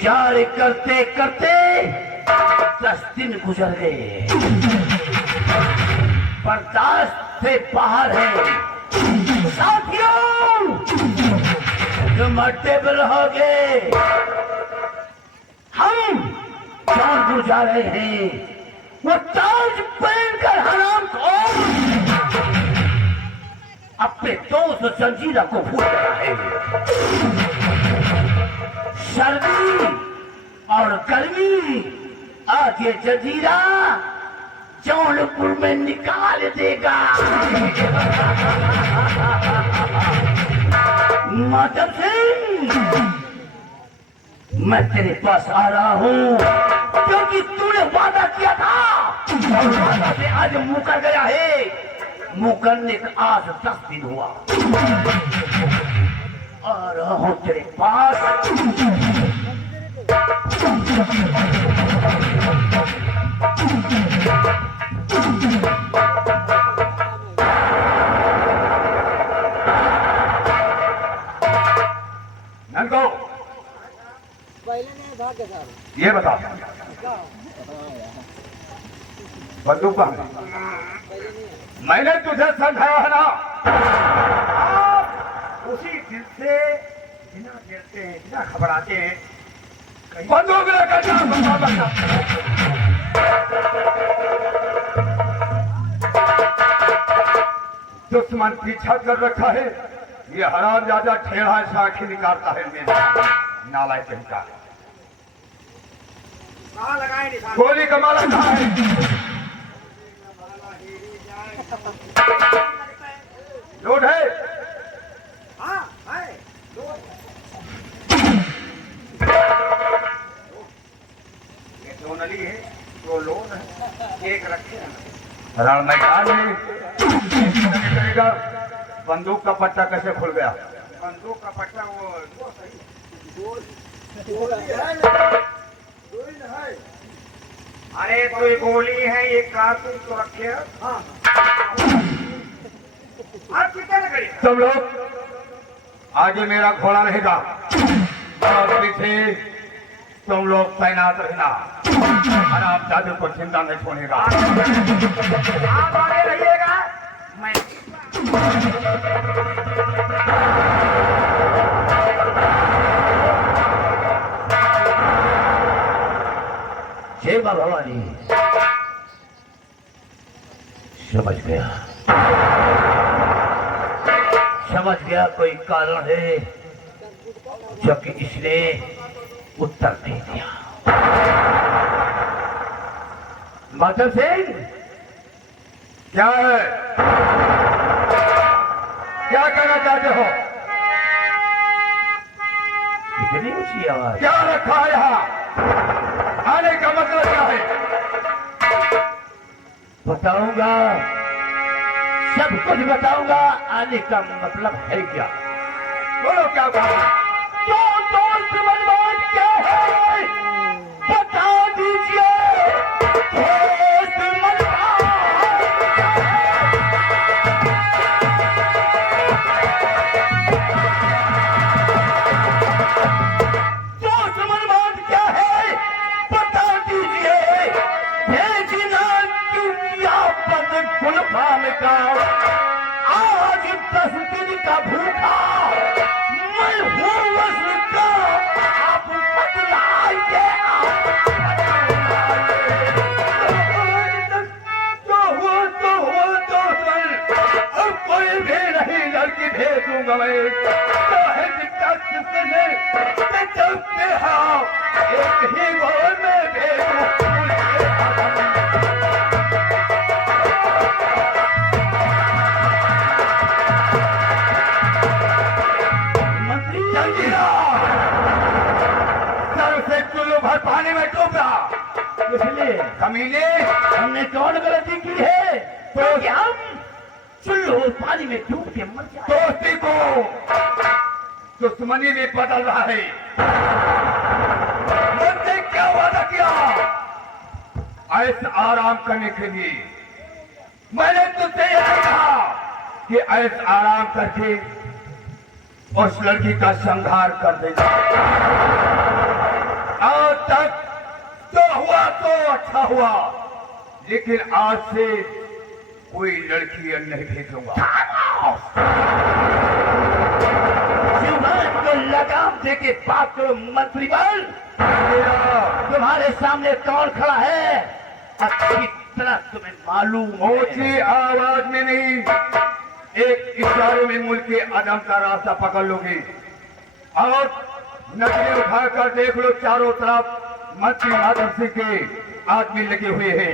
इंतजार करते करते 10 दिन गुजर गए। बर्दाश्त से बाहर है। साथियों, तुम टेबल हो गए। हम जौनपुर जा रहे हैं। वो ताज पहनकर हराम खोर अपने दोस्त जंजीरा को भूल रहा है। सर्दी और गर्मी आगे जंजीरा जौनपुर में निकाल देगा। माधव सिंह, मैं तेरे पास आ रहा हूँ क्योंकि तूने वादा किया था और वादा से आज मुकर गया है। मुकरने का आज 10 दिन हुआ। आ रहा हूँ तेरे पास। नंदो, ये बता, बंदूक कहाँ है? मैंने तुझे समझाया है ना, आप उसी दिल से बिना डरते हैं, बिना घबराते हैं, बंदूक लेकर जा। दुश्मन पीछा कर रखा है। ये हराम राजा ठेड़ा से आंखें निकालता है। मेरा नालायक का गोली का माला कहाँ है? लोड है? हाँ है। ये 2 नली है, 2 लोड है, 1 रखे हैं। रण मैदान में करेगा। बंदूक का पट्टा कैसे खुल गया? बंदूक का पट्टा वो है। अरे कोई गोली है, ये कारतूस तो रखे हैं। हाँ। तुम लोग आगे मेरा घोड़ा रहेगा और पीछे तुम लोग तैनात रहना। और आप जादू को चिंता नहीं छोड़ेगा। आप आगे रहिएगा, मैं जय बाबा भवानी। समझ गया, समझ गया कोई कारण है जो कि इसने उत्तर नहीं दिया। माधव सिंह, क्या है? क्या कहना चाहते हो? कितनी ऊंची आवाज? क्या रखा है यहाँ? आने का मतलब क्या है? बताऊंगा, सब कुछ बताऊंगा। आने का मतलब है क्या? बोलो क्या कहा? जो दोस्त मनवाद क्या है बता दीजिए। दोस्त मनवाद क्या है? दोस्त मनवाद क्या है बता दीजिए। भेजना क्यों पद गुलफाम का आज 10 दिन का भूखा मैं हूँ उसका। आप बदलाइए, तो हुआ तो सर। अब कोई भी नहीं, लड़की भेजूंगा मैं। चाहे जितना किसने चलते हाँ, एक ही गोल में भेजूं। भर पानी में डूबा। इसलिए कमीने, हमने कौन गलती की है तो कि हम चुल्लू पानी में डूब के मर जाए। दोस्ती को दुश्मनी में बदल रहा है। मुझसे क्या वादा किया? ऐश आराम करने के लिए मैंने तुझसे यह कहा कि ऐश आराम करके उस लड़की का संहार कर देगा। तक जो हुआ तो अच्छा हुआ, लेकिन आज से कोई लड़की नहीं भेजूंगा। जुबान को लगाम दे के बात करो मंत्री बल। तुम्हारे सामने कौन खड़ा है अच्छी तरह तुम्हें मालूम है। ऊंची आवाज में नहीं, एक इशारे में मुल्क के आदम का रास्ता पकड़ लोगे और नजरें उठाकर देख लो चारों तरफ मंत्री माधव सिंह के आदमी लगे हुए हैं।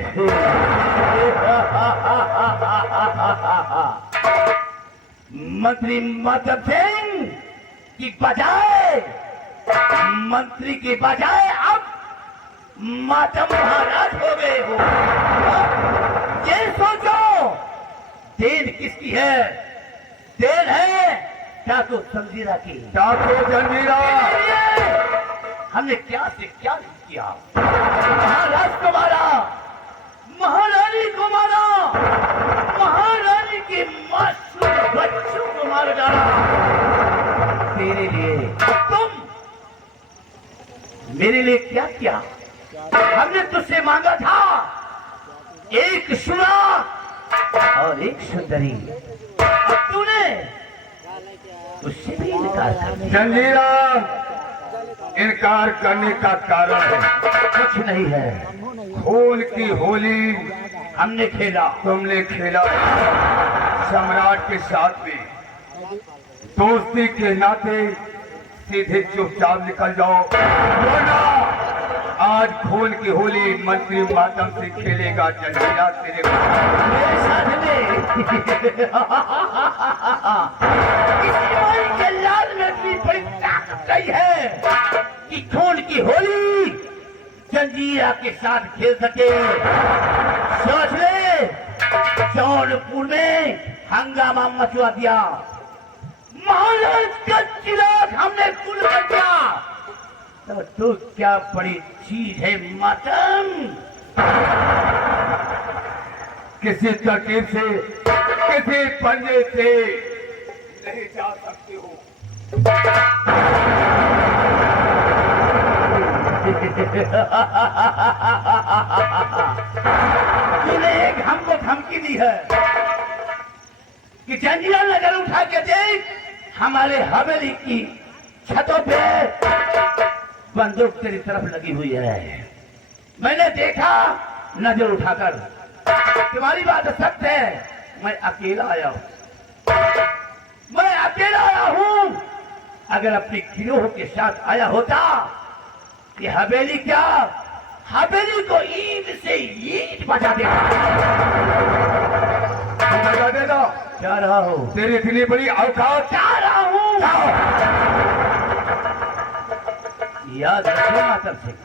मंत्री माधव सिंह की बजाय, मंत्री की बजाय अब मातम महाराज हो गए हो। ये सोचो देन किसकी है? देन है चाचो जंजीरा की। चाचो जंजीरा हमने क्या से क्या नहीं किया। महाराज को मारा, महारानी को मारा, महारानी के मासूम बच्चों को मार डाला। तेरे लिए तुम मेरे लिए क्या किया? हमने तुझसे मांगा था एक सुना और एक सुंदरी, तूने उससे भी इनकार कर दिया। जंजीरा इनकार करने का कारण है कुछ नहीं है। खून की होली हमने खेला, तुमने खेला सम्राट के साथ भी। दोस्ती के नाते सीधे चुपचाप निकल जाओ, वरना आज खून की होली मंत्री मातम से खेलेगा जंजीरा तेरे मेरे साथ में। इसी मारी के लाल में भी बड़ी ताकत रही है कि खून की होली जंजीरा के साथ खेल सके। सोच ले, जौनपुर में हंगामा मचवा दिया, महाराज का चिराग हमने गुल कर दिया, तो तू क्या बड़ी चीज है मातम। किसी तरकीब से, किसी पंजे से नहीं जा सकते हो। तूने एक हमको धमकी दी है कि जंजीरा नजर उठा के देख, हमारे हवेली की छतों पे बंदूक तेरी तरफ लगी हुई है। मैंने देखा नजर उठाकर, तुम्हारी बात सत्य है। मैं अकेला आया हूं, मैं अकेला आया हूं। अगर अपनी गिरोह के साथ आया होता, ये हवेली क्या, हवेली को ईंट से ईंट बजा देगा। बजा देगा? जा रहा हूं, तेरी इतनी बड़ी औकात? जा रहा हूं। याद रखो मातम सिंह,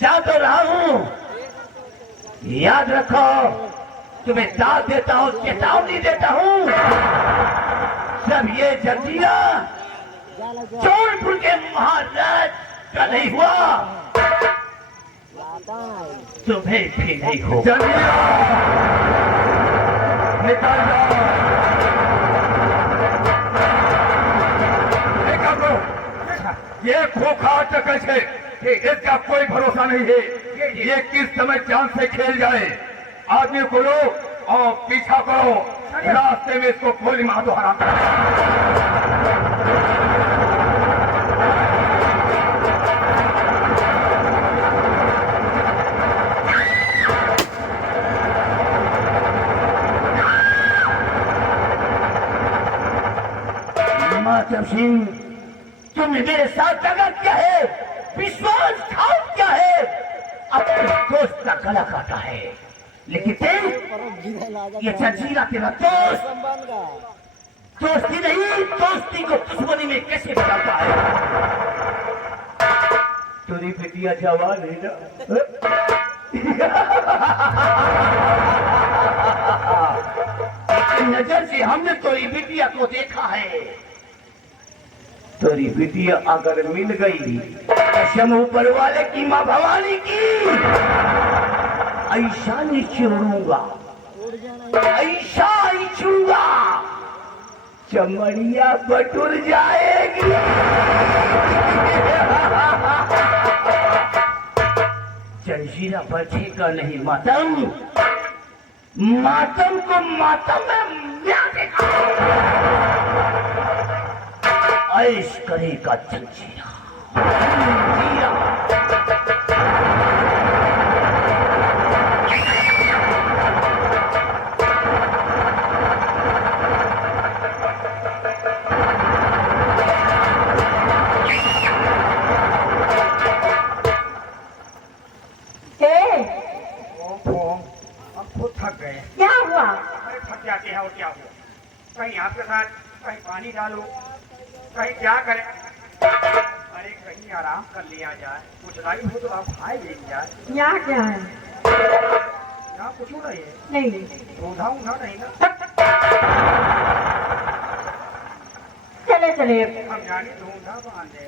जा तो रहा हूं, याद रखो तुम्हें दाद देता हूं, चेतावनी देता हूं। जब ये जंजीरा जौनपुर के महाराज का नहीं हुआ, तुम्हें भी नहीं हो। जंजीरा निकल जाओ। ये खोखा चकच है, इसका कोई भरोसा नहीं है। ये किस समय जान से खेल जाए। आदमी को लो और पीछा करो, रास्ते में इसको गोली मार दो हराम। मातम सिंह, तुमने मेरे साथ दगा क्या है, विश्वासघात क्या है, अपने दोस्त का गला काटा है। लेकिन ये जंजीरा तेरा दोस्त, दोस्ती नहीं, दोस्ती को दुश्मनी में कैसे बदलता है। तेरी बेटिया जवान है ना, नजर से हमने तेरी बिटिया को देखा है। तेरी बिटिया अगर मिल गई, कसम ऊपर वाले की माँ भवानी की, ऐसा नहीं छोड़ूंगा, ऐसा ही छूंगा, चमड़िया बटुर जाएगी। जंजीरा बैठेगा नहीं मातम। मातम को मातम में क्या देखा? ऐश करेगा जंजीरा। क्या हुआ? अरे थक जाते हैं और क्या हुआ? कहीं आपके साथ कहीं पानी डालो, कहीं क्या करें? अरे कहीं आराम कर लिया जाए, कुछ लाई हो तो आप खाए ले जाए। यहाँ क्या है? यहाँ कुछ नहीं है। नहीं ऊँधा ऊँधा नहीं ना। चले चले। हम जाने तो ऊँधा बांधे।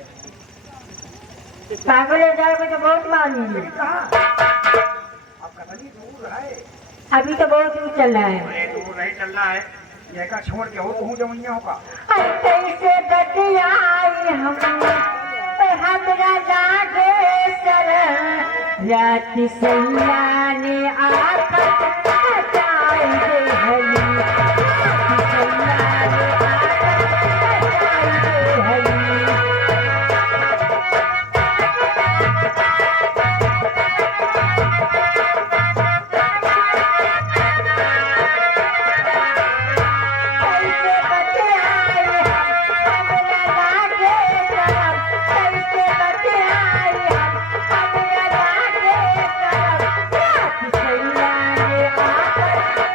पागल हो जाओगे तो बहुत मांगेंगे। कहाँ? आपका कहीं दूर है। अभी तो बहुत दूर चल रहा है। अरे दूर नहीं चलना है। ये का छोड़ के हो तो हूँ जमैया होगा। कैसे बतियाई हमरा लागे सर रात सैया ने आफत हटाई दे हली। सैया ने आफत हटाई दे हली।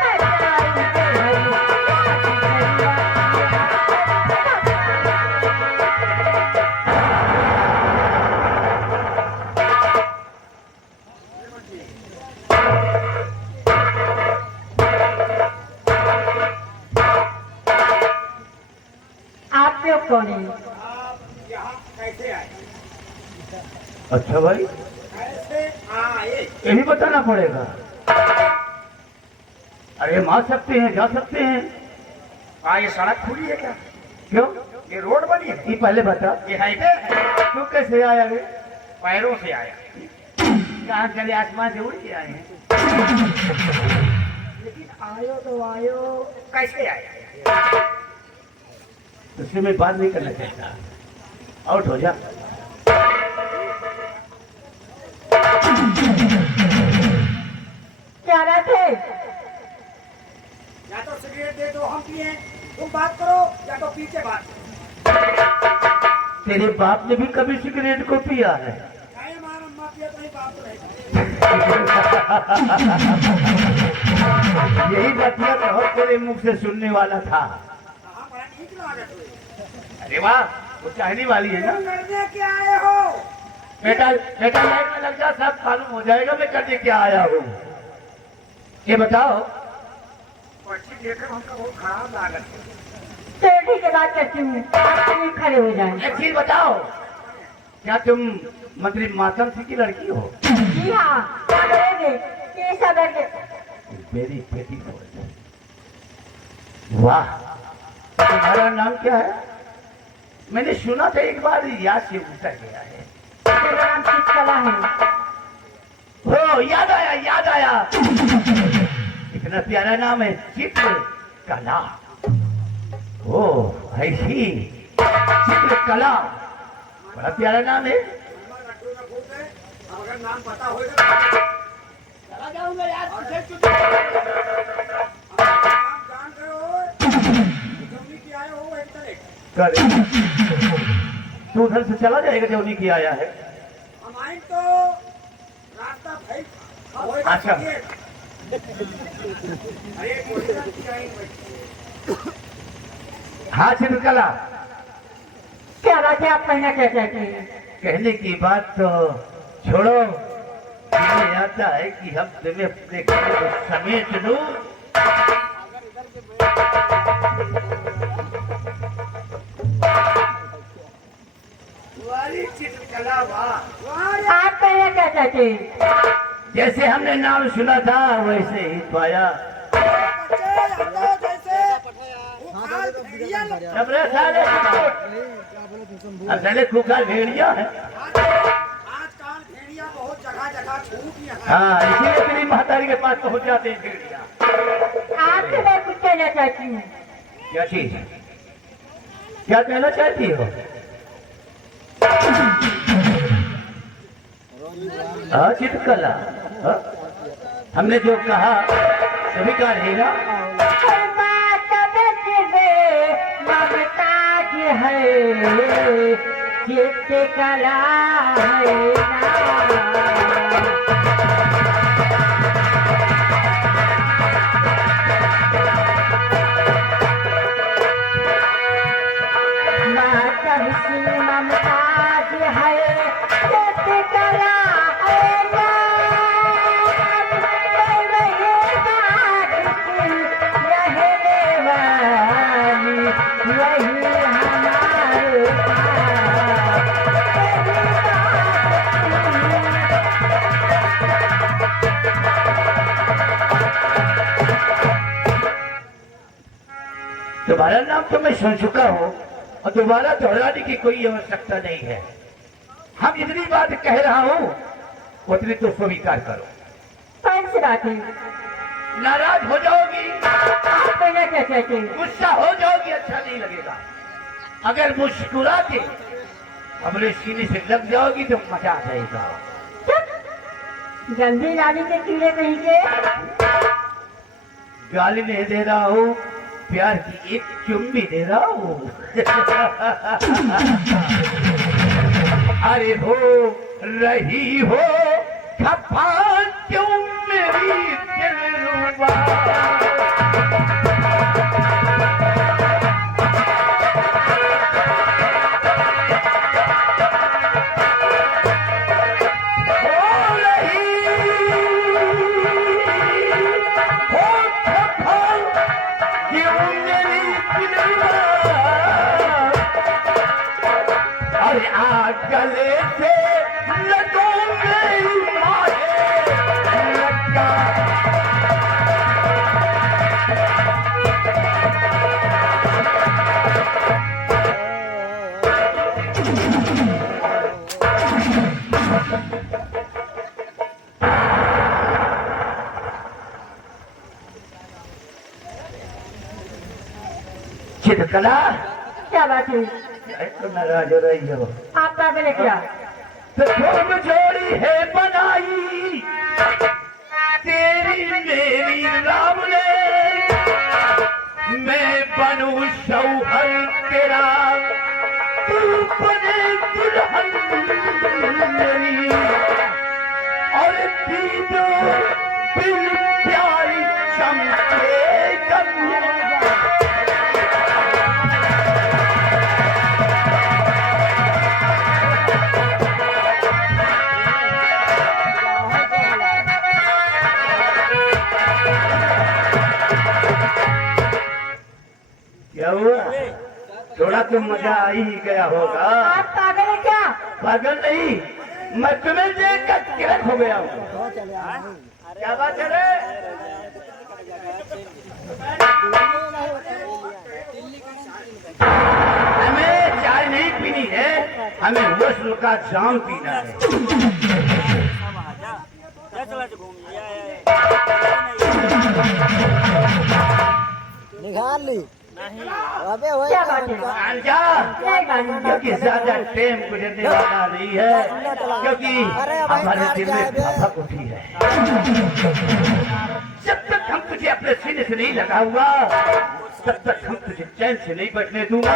आप लोग कौन है? आप यहाँ कैसे आए? अच्छा भाई, कैसे आए? यही बताना पड़ेगा। अरे हम आ सकते हैं, जा सकते हैं। हाँ, ये सड़क खुली है क्या? क्यों? ये रोड बनी है? ये पहले बता। ये हाईवे है? तू कैसे आया रे? पैरों से आया। कहाँ चले? आसमान से उड़ के आए हैं। लेकिन आयो तो आयो, कैसे आया? उससे मैं बात नहीं करना चाहता। आउट हो जा। क्या बात है? या तो सिगरेट दे दो, हम पिए, तुम बात करो, या तो पीछे बात। तेरे बाप ने भी कभी सिगरेट को पिया है? नहीं, हमारा अम्मा पिया तो नहीं, बाप तो नहीं। यही बतिया तो तेरे मुख से सुनने वाला था। हाँ, बड़ा ठीक लागत हुई। अरे वाह, वो चाहने वाली है ना। करने क्या आए हो? बेटा बेटा लाइन में लग जा, सब मालूम हो जाएगा मैं करने क्या आया हूँ। ये बताओ। पर्ची देखकर हमका बहुत खराब लागत है। तो ठीक है, बात करती हूँ। आप कहीं खड़े हो जाए। एक चीज बताओ, क्या तुम मंत्री मातम सिंह की लड़की हो? जी हाँ, क्या करेंगे? ये सब है। Very beautiful. वाह, तुम्हारा नाम क्या है? मैंने सुना था एक बार, याद से उतर गया है। मेरा नाम चित्रकला है। हो, याद आया, याद आया। इतना प्यारा नाम है, चित्रकला। ओह ऐसी चित्रकला, बड़ा प्यारा नाम है। अब अगर नाम पता होगा चला जाऊंगा यार। नाम जान रहे हो, जौनी की आए हो वही तरह। कर तू उधर से चला जाएगा, जौनी की आया है। हम आए तो रास्ता भाई। अच्छा। अरे हाँ चित्रकला, क्या बात है? आप कहना क्या चाहते हैं? कहने की बात तो छोड़ो, मुझे आता है कि हम तुम्हें अपने घर में समेट लूं। चित्रकला वाह, आप कहना क्या चाहते हैं? जैसे हमने नाम सुना था वैसे ही पाया। असल खुखार भेड़िया है। आजकल भेड़िया बहुत जगह हाँ, इसीलिए तेरी महतारी के पास पहुंच जाते हैं भेड़िया। आपसे मैं कुछ कहना चाहती हूँ। क्या चीज? क्या कहना चाहती हो? हाँ, चित्रकला। हाँ? हमने जो कहा सभी का रहेगा। ममताज है चित्रकला है मातम सिंह ममताज है चित्रकला तुम्हारा नाम तो मैं सुन चुका हूँ और दोबारा दोहराने की कोई आवश्यकता नहीं है। हम इतनी बात कह रहा हूँ उतनी तो स्वीकार करो। कौन सी बात है? नाराज हो जाओगी, आप कहना क्या चाहते हैं? गुस्सा हो जाओगी, अच्छा नहीं लगेगा। अगर मुस्कुरा के अपने सीने से लग जाओगी तो मजा आ जाएगा। गंदी नाली के कीड़े कहीं के गाली नहीं दे रहा हूँ, प्यार की एक चुम्बी दे रहा हूँ। अरे हो रही हो खफा क्यों मेरी दिलरुबा। गले से लगो मेरी माहे लगा। चित्रकला, क्या बात है? तो नाराज हो रही हो? आप पागल है क्या? तो तुम जोड़ी है बनाई तेरी मेरी राम ने, मैं बनूं शौहर तेरा तू बने दुल्हन मेरी। और दीदो बिन प्यारी चमके थोड़ा तो मजा आ ही गया होगा। आप पागल है क्या? पागल नहीं, मैं तुम्हें देख कर क्रैक हो गया हूँ। क्या बात है रे? हमें चाय नहीं पीनी है, हमें हुस्न का जाम पीना है। निकाल ली। अबे क्या बात है? आंजा, नहीं मालूम। क्योंकि ज्यादा टाइम गुजरने वाला नहीं है, क्योंकि हमारे दिल में भपक उठी है। जब तक हम तुझे अपने सीने से नहीं लगाऊंगा तब तक हम तुझे चैन से नहीं बैठने दूंगा।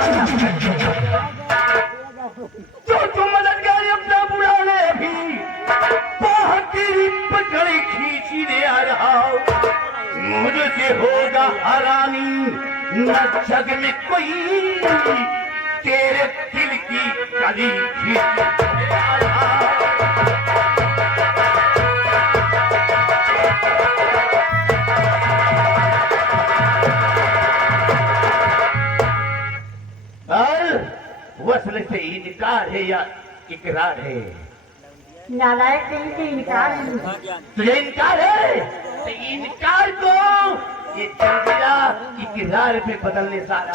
तो तुम मददगारी अपना बुला ले, अभी बाहर तेरी पकड़ी खींचने आ रहा हूँ। मुझसे होगा हरानी न जग में कोई, तेरे दिल की कली खींचने आ रहा हूँ। वस्ल से इनकार है या इकरार है? नालायक कहीं से इनकार नहीं। तुझे इनकार है तो इनकार को ये चंदिला इकरार पे बदलने सारा।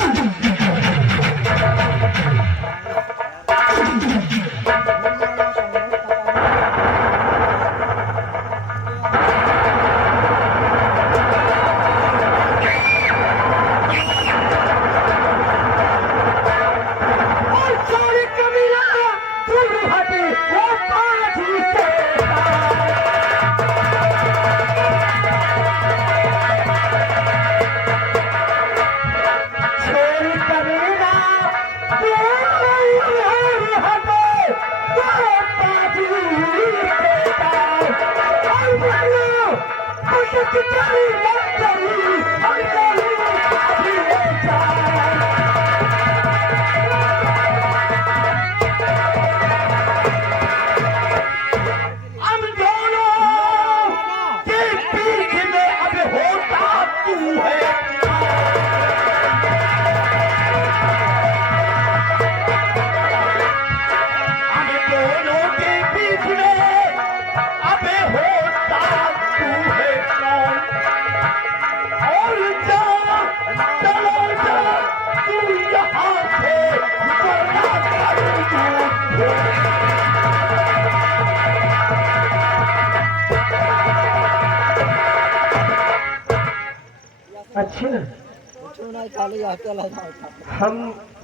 कुछ नहीं, खाली अकेला जाओ। हम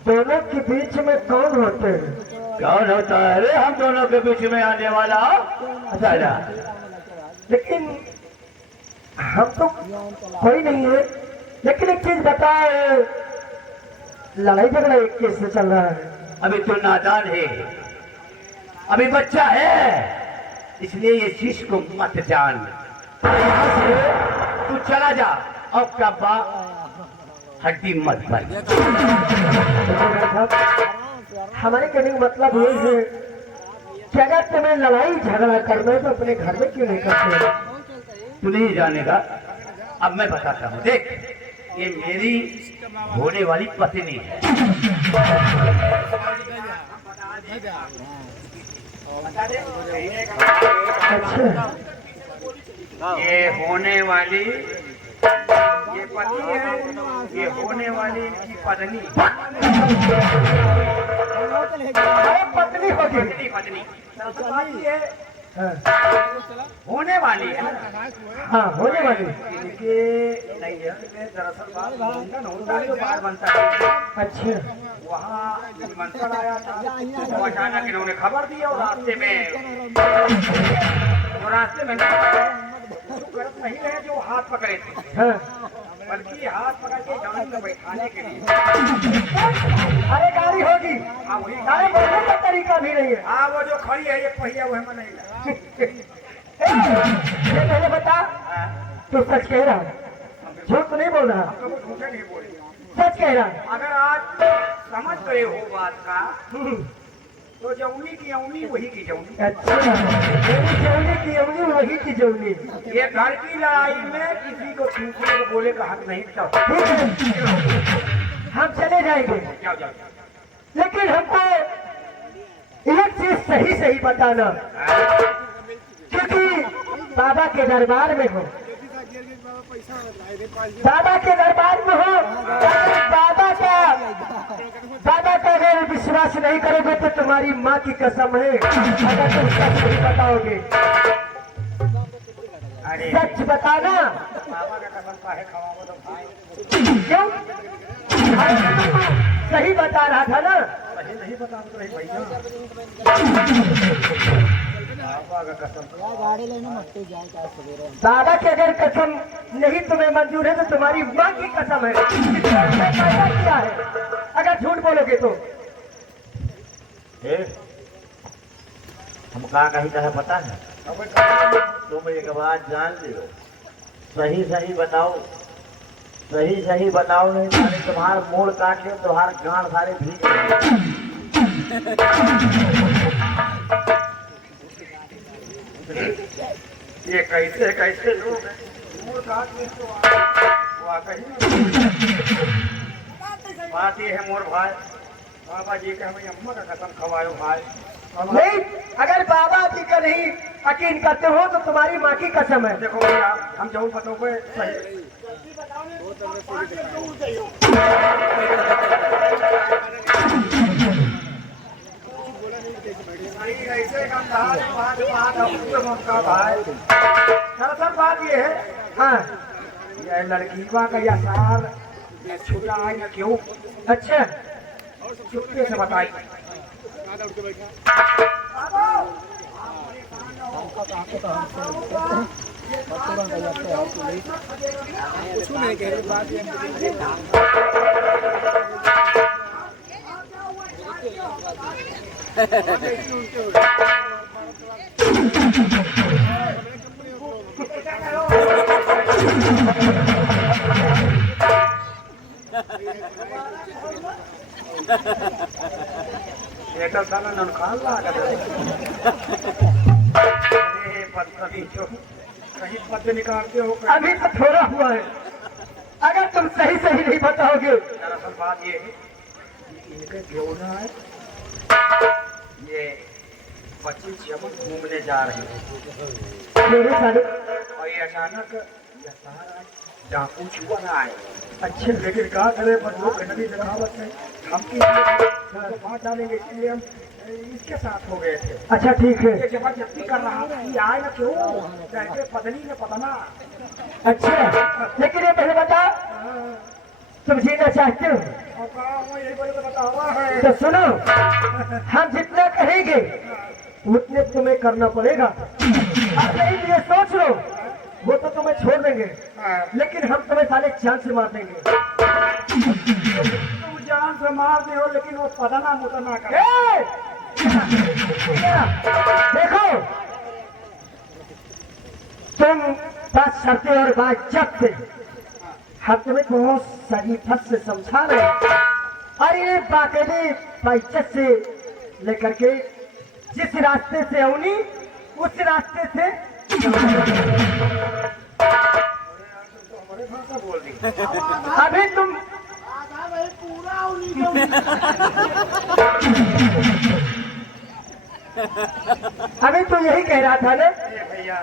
दोनों के बीच में कौन होते हैं? कौन होता है? अरे हम दोनों के बीच में आने वाला राजा। लेकिन हम तो कोई नहीं है। लेकिन एक चीज बताओ, लड़ाई झगड़ा एक कैसे चल रहा है? अभी तो नादान है, अभी बच्चा है, इसलिए ये चीज को मत जान। यहाँ से तू चला जा और कब्बा हड्डी मत बन। हमारे कहने का मतलब ये है कि अगर तुम्हें लड़ाई झगड़ा करना है तो अपने घर में क्यों नहीं करते? तू नहीं जानेगा, अब मैं बताता हूँ। देख, ये मेरी होने वाली पत्नी है। अच्छा, ये होने वाली, ये पत्नी है, ये होने वाली की पत्नी। अरे पत्नी होगी। पत्नी पत्नी पत्नी है, हाँ, होने वाली है ना। हाँ, होने वाली। इनके नहीं है, दरअसल बात बंधन होता है जो बाहर बनता है। अच्छा, वहाँ निमंत्रण आया था, तो अचानक इन्होंने खबर दी और रास्ते में गलत नहीं है जो हाथ पकड़े थे, हाँ। बल्कि हाथ पकड़ के गाड़ी में बैठाने के लिए। अरे गाड़ी होगी, हाँ वही अरे बोलने का तरीका भी नहीं है। हाँ वो जो खड़ी है ये पहिया वो है नहीं। ये पहले बता, तू सच कह रहा है, झूठ तो नहीं बोल रहा? तो वो झूठे नहीं बोले। सच कह रहा है। अगर आज समझ गए हो बात का, तो जौनी की अवनी वही की जौनी। अच्छा, मेरी जौनी की अवनी वही की जौनी। ये घर की लड़ाई में किसी को दूसरे को बोले का हक नहीं था। ठीक है, हम चले जाएंगे, जाओ जाओ। लेकिन हमको एक चीज सही सही बताना, क्योंकि बाबा के दरबार में हो, बाबा के दरबार में हो, बाबा का अगर विश्वास नहीं करोगे तो तुम्हारी माँ की कसम है, अगर तुम सच नहीं बताओगे। अरे सच बताना। बाबा का कसम काहे खवाओ तो भाई। क्यों? अरे तुमको सही बता रहा था ना। सही नहीं बता तो नहीं भैया। बाबा का कसम। गाड़ी लेने मत जाए क्या सवेरे। बाबा की अगर कसम नहीं तुम्हें मंजूर है तो तुम्हारी माँ की कसम है। क्या है अगर झूठ बोलोगे तो? हम कहाँ कहीं का है पता है? तुम एक बात जान लियो, सही सही बताओ, सही सही बताओ, नहीं सारे तुम्हार मोड़ काट के तुम्हार गांड सारे भीग ये कैसे कैसे लोग हैं? मोड़ काट के तो वाकई बात ये है मोर भाई, बाबा जी के हमें अम्मा का कसम खवायो भाई। नहीं, अगर बाबा जी का नहीं यकीन करते हो तो तुम्हारी माँ की कसम है। देखो भैया, हम जरूर बताओगे सही। ऐसे का भाई, दरअसल बात ये है, हाँ, ये लड़की का या सार छुटा है ना क्यों? अच्छा, चुपके से बताई। ये तो साला ननखान लागा पत्नी जो कहीं पत्ते निकालते हो। अभी तो थोड़ा हुआ है, अगर तुम सही सही नहीं बताओगे। दरअसल बात ये है कि इनके घेवना है, ये बच्ची चमन घूमने जा रही है मेरे साले और ये अचानक ये सारा डाकू छुआ ना आए। अच्छे लेकिन क्या करे बदलो कन्नड़ी दिखावत है हम की बात डालेंगे इसलिए हम इसके साथ हो गए थे। अच्छा ठीक है। ये जबरदस्ती कर रहा था कि आए ना क्यों कहते पत्नी ने पतना। अच्छा लेकिन ये पहले बता तुम जीना चाहते हो और कहा वो यही बोले तो बतावा है। तो सुनो हम जितना कहेंगे उतने तुम्हें करना पड़ेगा। अब नहीं तो ये सोच लो वो तो तुम्हें छोड़ देंगे लेकिन हम तुम्हें साले जान से मार देंगे। तुम जान से मार दे हो लेकिन वो पतना मुतना कर। ए! देखो तुम बात शर्तें और बात जब से हम तुम्हें बहुत सरीफत से समझा रहे हैं और ये बाकायदे बाइज्जत से लेकर के जिस रास्ते से औनी उस रास्ते से हमारे भाषा बोल दी। अभी तुम अभी तुम यही कह रहा था ना ए भैया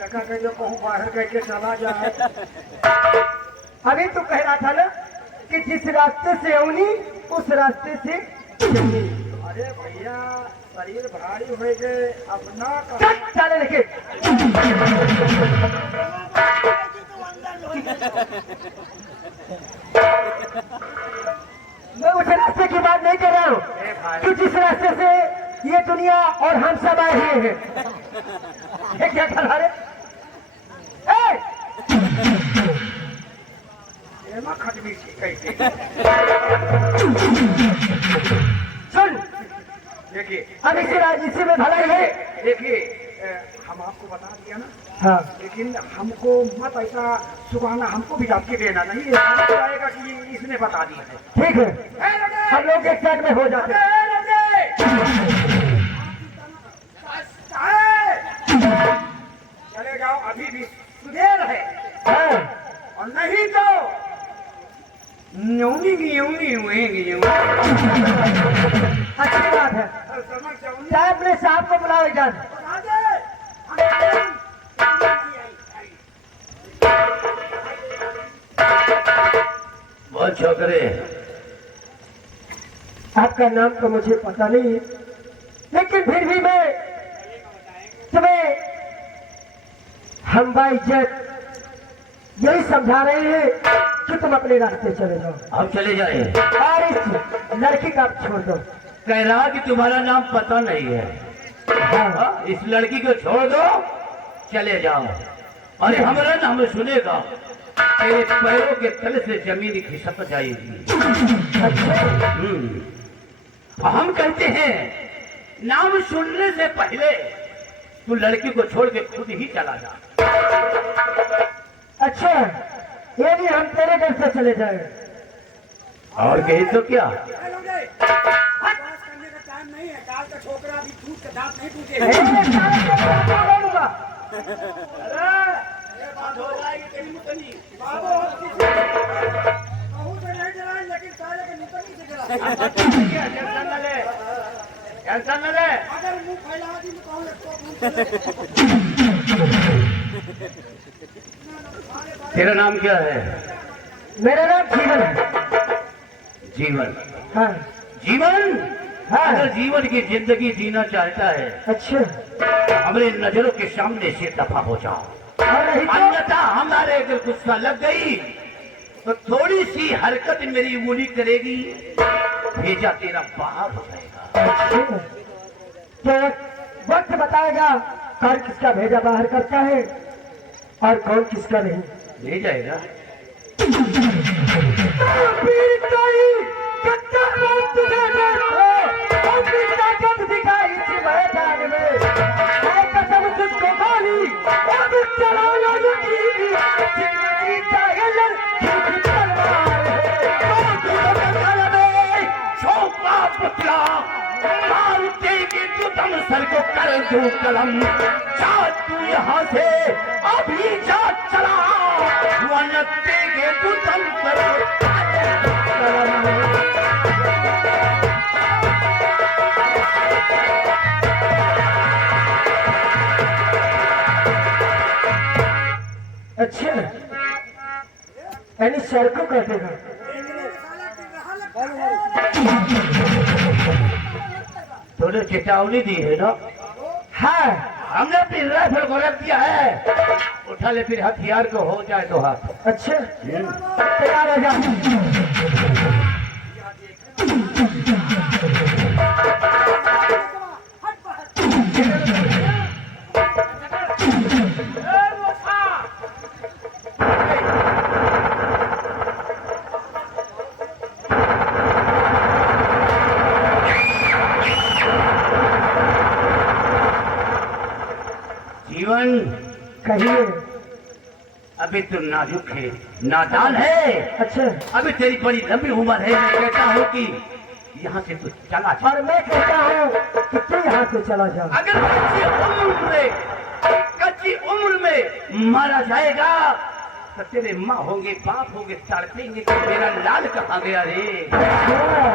लड़का के जो कहूँ बाहर कह के चला जाए। अभी तू कह रहा था ना कि जिस रास्ते से औनी उस रास्ते से चलनी। अरे भैया शरीर भारी हो गए अपना चल चले लेके मैं उस रास्ते की बात नहीं कर रहा हूँ कि जिस रास्ते से ये दुनिया और हम सब आए हुए हैं। ये क्या कर रहा है? एमा खटवी थी कैसे। सुन देखिए अब इसी में भलाई है। देखिए हम आपको बता दिया ना हाँ लेकिन हमको मत ऐसा सुगाना हमको भी आपके देना नहीं है। हमको आएगा कि इसने बता दिया है। ठीक है हम लोग एक साइड में हो जाते हैं। चले जाओ अभी भी सुधेर है हाँ, और नहीं तो न्यूनी हुएंगी। अच्छी बात है। समझ जाऊंगी साहब ने साहब को बुलाओ इधर। बहुत छोकरे आपका नाम तो मुझे पता नहीं है लेकिन फिर भी मैं तुम्हें हम बाइज्जत यही समझा रहे हैं कि तुम अपने रास्ते चले जाओ हम चले जाए। और इस लड़की का आप छोड़ दो। कह रहा कि तुम्हारा नाम पता नहीं है। हाँ, हाँ, इस लड़की को छोड़ दो चले जाओ और हमारा नाम सुनेगा तेरे पैरों के तले से जमीन खिसक जाएगी। हम कहते हैं नाम सुनने से पहले तू लड़की को छोड़ के खुद ही चला जा। अच्छा ये भी हम तेरे घर से चले जाए। और कही तो क्या करने का टाइम नहीं है। काल का छोकरा अभी दूध का दांत नहीं टूटे। बात हो जाएगी तेरी मुतनी। बाबू बहुत नहीं जलाए लेकिन सारे के मुतनी से जला। टेंशन न ले टेंशन न ले। अगर मुंह फैला दी तो तेरा नाम क्या है? मेरा नाम जीवन है। जीवन। हाँ जीवन हाँ। अगर जीवन की जिंदगी जीना चाहता है अच्छा हमारे नजरों के सामने से दफा हो जाओ और नहीं तो अन्यथा हमारे अगर गुस्सा लग गई तो थोड़ी सी हरकत मेरी उंगली करेगी भेजा तेरा बाहर हो जाएगा। तो वक्त बताएगा कौन किसका भेजा बाहर करता है और कौन किसका नहीं। ले जाएगा। सर को कर दू कलम जा तू यहाँ से अभी जा चला देंगे तू दम सर को कलम। अच्छा, यानी सर को कहते हैं। तूने चेतावनी दी है ना? हाँ, हमने अपनी राइफल को रख दिया है। उठा ले फिर हथियार को, हो जाए तो हाथ। अच्छा, तैयार हो जा। जीवन, कहिए। अभी तू नाजुक है, नादान है। अच्छा, अभी तेरी बड़ी लंबी उम्र है। मैं कहता हूँ कि यहाँ से तू चला जा। और मैं कहता हूँ कि तू यहाँ से चला जा। अगर कच्ची उम्र में मारा जाएगा तो तेरे माँ होंगे, बाप होंगे, तड़पेंगे कि मेरा लाल कहाँ गया रे। हाँ,